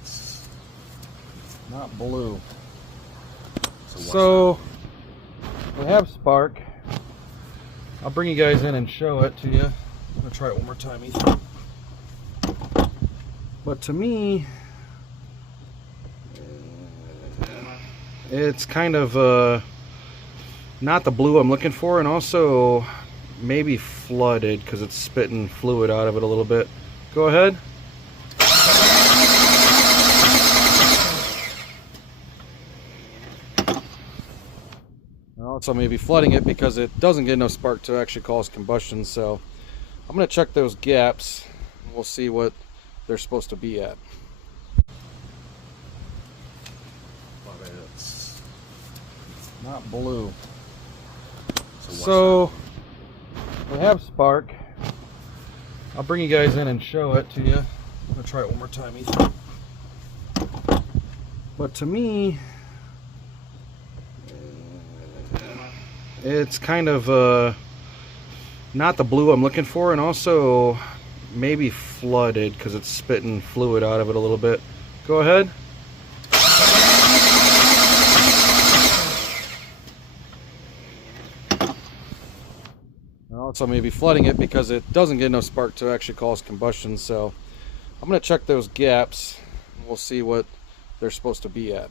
it's not blue. So we have spark. I'll bring you guys in and show it to you. I'm gonna try it one more time, Ethan. But to me, it's kind of not the blue I'm looking for, and also maybe flooded because it's spitting fluid out of it a little bit. Go ahead. Also maybe flooding it because it doesn't get enough spark to actually cause combustion. So I'm going to check those gaps. We'll see what they're supposed to be at. But it's not blue. So we have spark. I'll bring you guys in and show it to you. I'm going to try it one more time, Ethan. But to me, it's kind of not the blue I'm looking for, and also maybe flooded because it's spitting fluid out of it a little bit. Go ahead. Also maybe flooding it because it doesn't get enough spark to actually cause combustion. So I'm going to check those gaps. We'll see what they're supposed to be at.